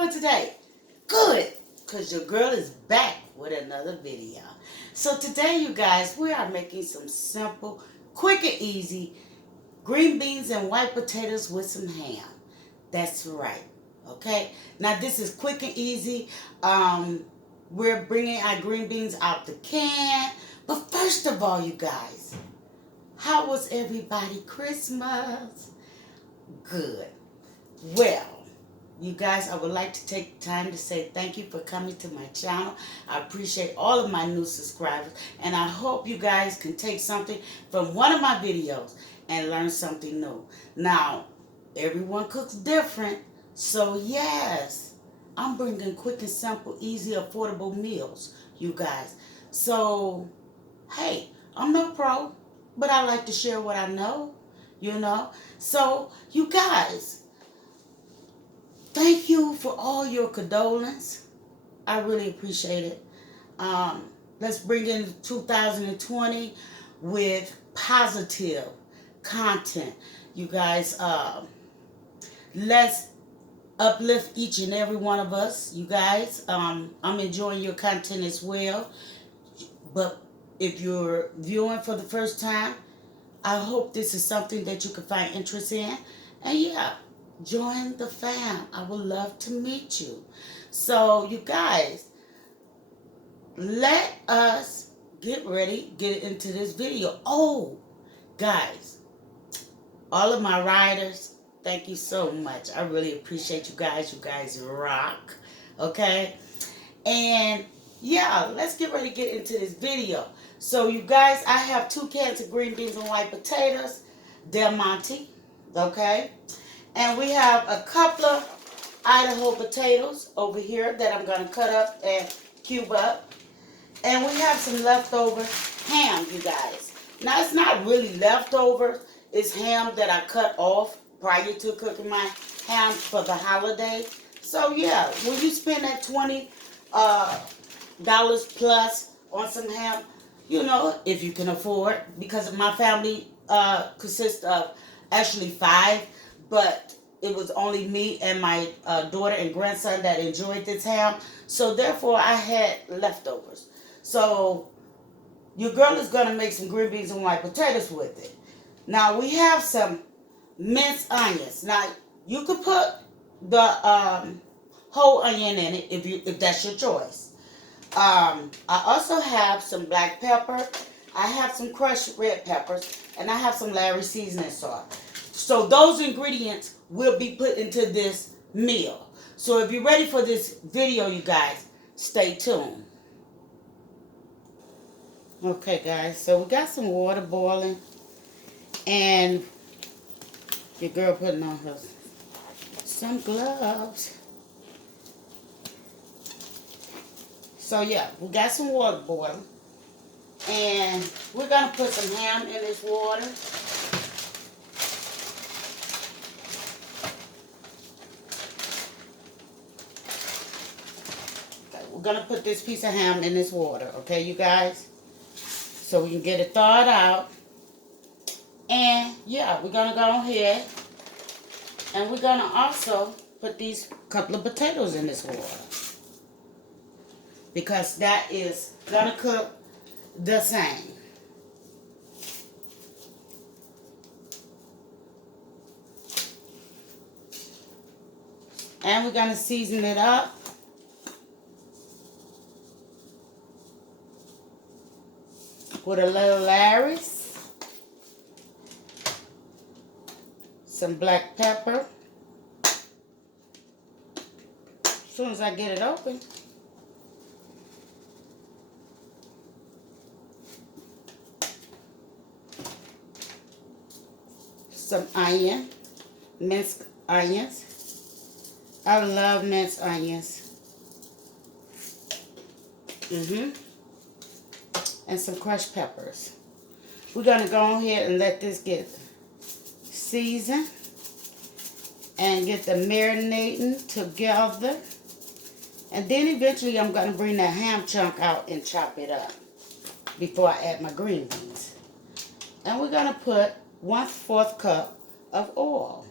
doing today? Good, because your girl is back with another video. So today, you guys, we are making some simple, quick and easy green beans and white potatoes with some ham. That's right. Okay. Now this is quick and easy. We're bringing our green beans out the can. But first of all, you guys, how was everybody Christmas? Good. Well, you guys, I would like to take time to say thank you for coming to my channel. I appreciate all of my new subscribers, and I hope you guys can take something from one of my videos and learn something new. Now, everyone cooks different, so yes, I'm bringing quick and simple, easy, affordable meals, you guys. So, hey, I'm no pro, but I like to share what I know, you know. So, you guys, thank you for all your condolence. I really appreciate it. Let's bring in 2020 with positive content. You guys, let's uplift each and every one of us. You guys, I'm enjoying your content as well. But if you're viewing for the first time, I hope this is something that you can find interest in. And yeah, join the fam. I would love to meet you. So, you guys, let us get ready, get into this video. Oh, guys, all of my riders, thank you so much. I really appreciate you guys. You guys rock. Okay? And yeah, let's get ready to get into this video. So, you guys, I have 2 cans of green beans and white potatoes, Del Monte. Okay? And we have a couple of Idaho potatoes over here that I'm going to cut up and cube up. And we have some leftover ham, you guys. Now, it's not really leftovers. It's ham that I cut off prior to cooking my ham for the holiday. So, yeah, when you spend that $20 plus on some ham, you know, if you can afford, because my family consists of actually 5, but it was only me and my daughter and grandson that enjoyed this ham. So therefore, I had leftovers. So your girl is going to make some green beans and white potatoes with it. Now we have some minced onions. Now you could put the whole onion in it if that's your choice. I also have some black pepper. I have some crushed red peppers, and I have some Larry seasoning salt. So those ingredients will be put into this meal. So if you're ready for this video, you guys, stay tuned. Okay, guys, so we got some water boiling, and your girl putting on her some gloves. So yeah, we got some water boiling, and we're gonna put some ham in this water. We're going to put this piece of ham in this water, okay, you guys? So we can get it thawed out. And, yeah, we're going to go ahead. And we're going to also put these couple of potatoes in this water. Because that is going to cook the same. And we're going to season it up. With a little Larry's, some black pepper. As soon as I get it open, some onion, minced onions. I love minced onions. And some crushed peppers. We're going to go ahead and let this get seasoned and get the marinating together. And then eventually I'm going to bring that ham chunk out and chop it up before I add my green beans. And we're going to put 1/4 cup of oil.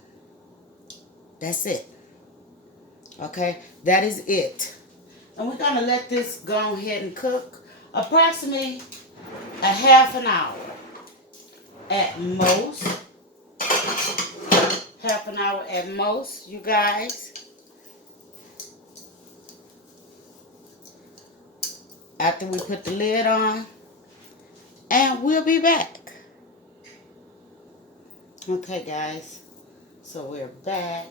That's it. Okay, that is it. And we're gonna let this go ahead and cook approximately a half an hour at most. Half an hour at most, you guys. After we put the lid on, and we'll be back. Okay, guys. So we're back.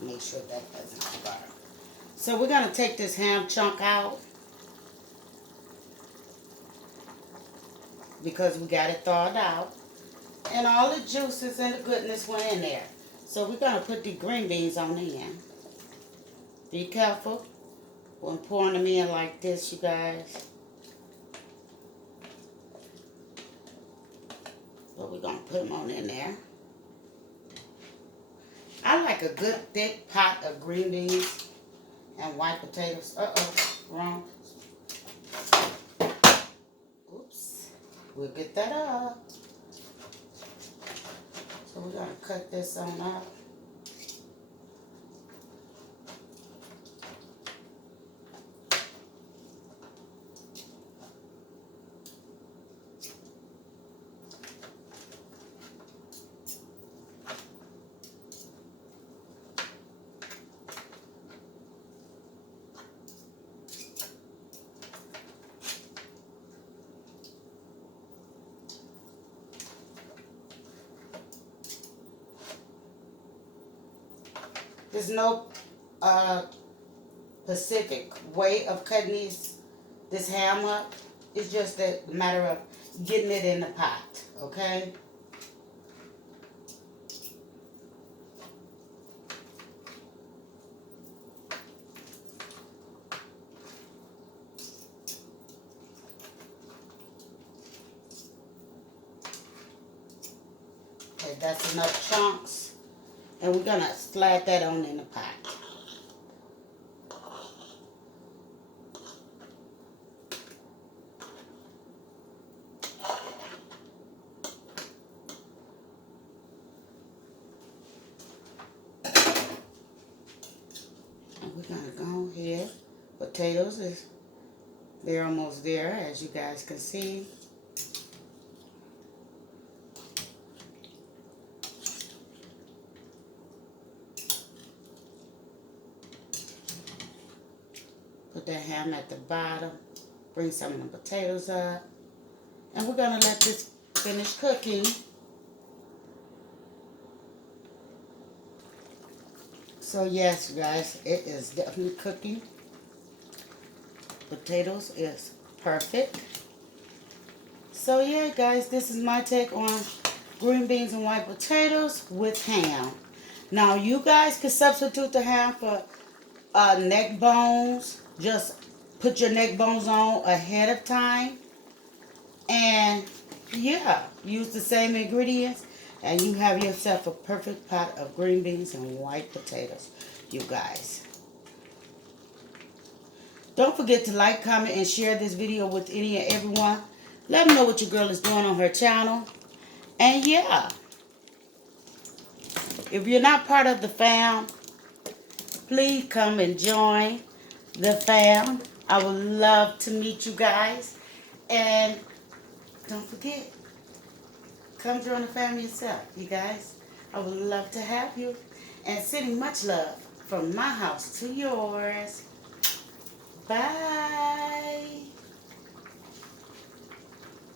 Make sure that doesn't burn. So we're gonna take this ham chunk out because we got it thawed out. And all the juices and the goodness went in there. So we're gonna put the green beans on in. Be careful when pouring them in like this, you guys. But we're gonna put them on in there. I like a good thick pot of green beans and white potatoes. Wrong. Oops. We'll get that up. So we're gonna cut this on up. There's no specific way of cutting this ham up. It's just a matter of getting it in the pot, okay? Okay, that's enough chunks. And we're gonna slide that on in the pot. And we're gonna go ahead. Potatoes they're almost there, as you guys can see. Put that ham at the bottom. Bring some of the potatoes up. And we're gonna let this finish cooking. So yes, guys, it is definitely cooking. Potatoes is perfect. So yeah, guys, this is my take on green beans and white potatoes with ham. Now you guys can substitute the ham for neck bones. Just put your neck bones on ahead of time. And yeah, use the same ingredients and you have yourself a perfect pot of green beans and white potatoes, you guys. Don't forget to like, comment, and share this video with any and everyone. Let them know what your girl is doing on her channel. And yeah, if you're not part of the fam, please come and join the fam. I would love to meet you guys. And don't forget, come join the family yourself, you guys. I would love to have you. And sending much love from my house to yours. Bye.